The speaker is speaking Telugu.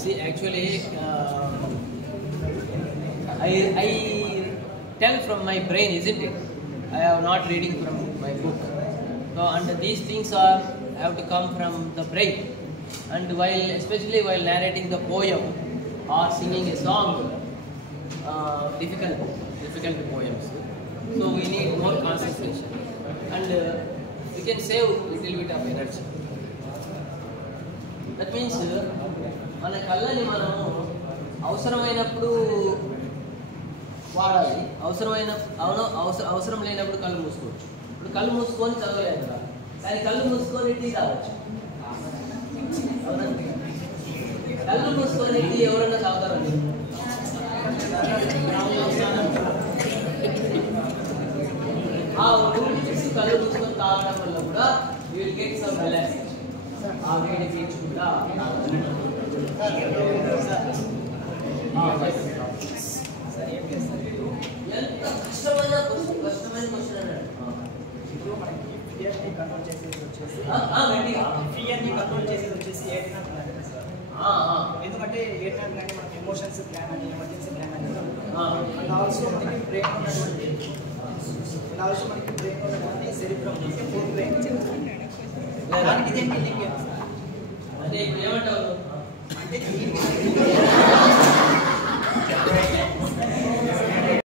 See, actually, I tell from my brain, isn't it? I am not reading from my book. So, and these things have to come from the brain. And especially while narrating the poem or singing a song, difficult poems. So we need more concentration, and we can save little bit of energy. That means మన కళ్ళని మనము అవసరమైనప్పుడు వాడాలి, అవసరం లేనప్పుడు కళ్ళు మూసుకోవచ్చు. ఇప్పుడు కళ్ళు మూసుకొని చదవలేదు కదా, కానీ కళ్ళు మూసుకొని టీ తాగొచ్చు. కళ్ళు మూసుకొని టీ ఎవరన్నా తాగుతారండి? ఆ ఊరి చూసి కళ్ళు మూసుకొని తాగడం వల్ల కూడా you will get some relaxation. ఆ వేడి పీల్చుకుంటా ఎంత కష్టమైన క్వశ్చన్ అన్నాడు. ఫియర్ని కంట్రోల్ చేసేది వచ్చేసి ఏటీఎం ప్లాన్ సార్. ఎందుకంటే ఏటీఎం ప్లాన్ మనకి ఎమోషన్స్ ప్లాన్ అని, ఎమర్జెన్సీ ప్లాన్ అని, అండ్ ఆల్సో మనకి బ్రెయిన్ ఉన్నటువంటి సెరిబ్రమ్ ఫోర్త్ బ్రెయిన్ దానికి ఇదేంటి లింక్ అంటే ఇప్పుడు ఏమంటావు? అంటే